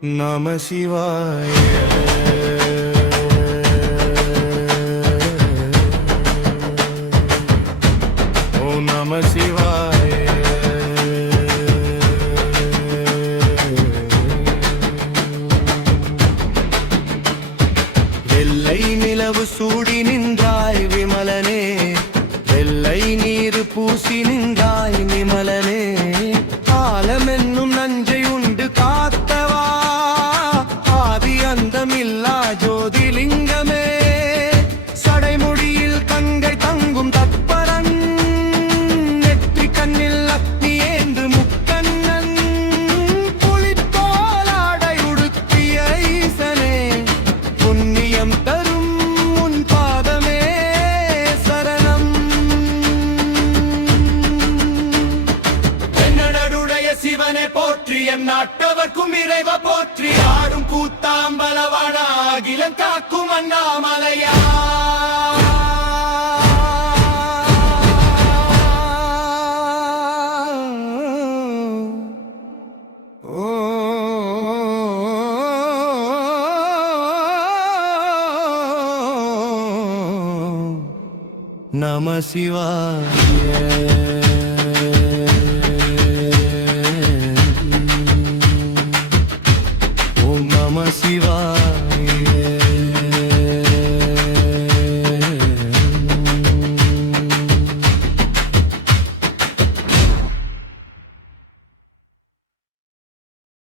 நம சிவாய. ஓ நம சிவாய. வெள்ளை நிலவு சூடி நின்றாய் விமலனே. வெள்ளை நீர் பூசி நின்ற போற்றி எம் நாட்டவர்க்கும் இறைவ போற்றி. ஆடும் கூத்தாம்பலவான அகிலம் காக்கும் அண்ணாமலையா. நம சிவாய.